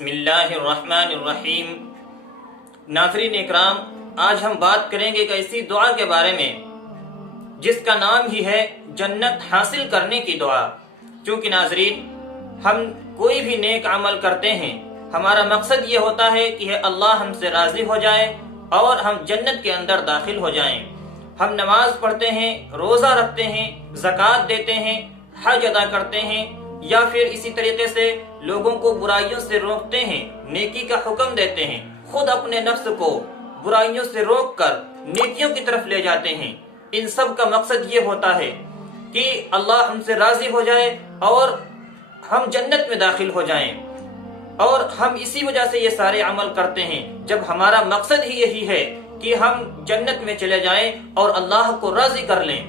بسم اللہ الرحمن الرحیم۔ ناظرین اکرام، آج ہم بات کریں گے ایک ایسی دعا کے بارے میں جس کا نام ہی ہے جنت حاصل کرنے کی دعا۔ چونکہ ناظرین، ہم کوئی بھی نیک عمل کرتے ہیں، ہمارا مقصد یہ ہوتا ہے کہ اللہ ہم سے راضی ہو جائے اور ہم جنت کے اندر داخل ہو جائیں۔ ہم نماز پڑھتے ہیں، روزہ رکھتے ہیں، زکوٰۃ دیتے ہیں، حج ادا کرتے ہیں، یا پھر اسی طریقے سے لوگوں کو برائیوں سے روکتے ہیں، نیکی کا حکم دیتے ہیں، خود اپنے نفس کو برائیوں سے روک کر نیکیوں کی طرف لے جاتے ہیں۔ ان سب کا مقصد یہ ہوتا ہے کہ اللہ ہم سے راضی ہو جائے اور ہم جنت میں داخل ہو جائیں، اور ہم اسی وجہ سے یہ سارے عمل کرتے ہیں۔ جب ہمارا مقصد ہی یہی ہے کہ ہم جنت میں چلے جائیں اور اللہ کو راضی کر لیں،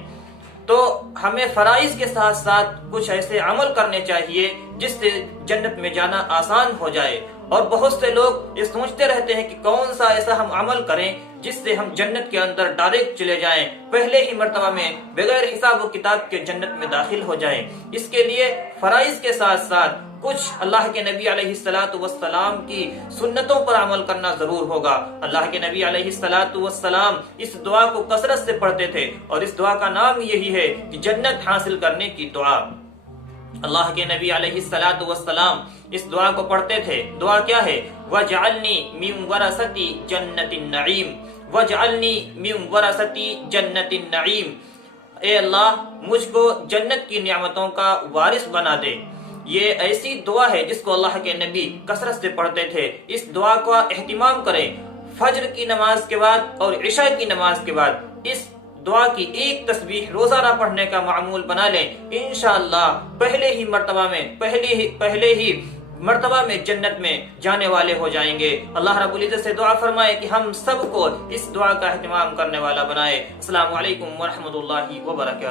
تو ہمیں فرائض کے ساتھ ساتھ کچھ ایسے عمل کرنے چاہیے جس سے جنت میں جانا آسان ہو جائے۔ اور بہت سے لوگ یہ سوچتے رہتے ہیں کہ کون سا ایسا ہم عمل کریں جس سے ہم جنت کے اندر ڈائریکٹ چلے جائیں، پہلے ہی مرتبہ میں بغیر حساب و کتاب کے جنت میں داخل ہو جائیں۔ اس کے لیے فرائض کے ساتھ ساتھ کچھ اللہ کے نبی علیہ السلام کی سنتوں پر عمل کرنا ضرور ہوگا۔ اللہ کے نبی علیہ السلام اس دعا کو کثرت سے پڑھتے تھے، اور اس دعا کا نام یہی ہے کہ جنت حاصل کرنے کی دعا۔ اللہ کے نبی علیہ السلام اس دعا کو پڑھتے تھے۔ دعا کیا ہے؟ وَاجْعَلْنِي مِنْ وَرَثَةِ جَنَّةِ النَّعِيمِ وَاجْعَلْنِي مِنْ وَرَثَةِ جَنَّةِ النَّعِيمِ۔ اے اللہ، مجھ کو جنت کی نعمتوں کا وارث بنا دے۔ یہ ایسی دعا ہے جس کو اللہ کے نبی کثرت سے پڑھتے تھے۔ اس دعا کا اہتمام کریں، فجر کی نماز کے بعد اور عشاء کی نماز کے بعد اس دعا کی ایک تسبیح روزانہ پڑھنے کا معمول بنا لیں۔ انشاءاللہ پہلے ہی مرتبہ میں جنت میں جانے والے ہو جائیں گے۔ اللہ رب العزت سے دعا فرمائے کہ ہم سب کو اس دعا کا اہتمام کرنے والا بنائے۔ السلام علیکم ورحمۃ اللہ وبرکاتہ۔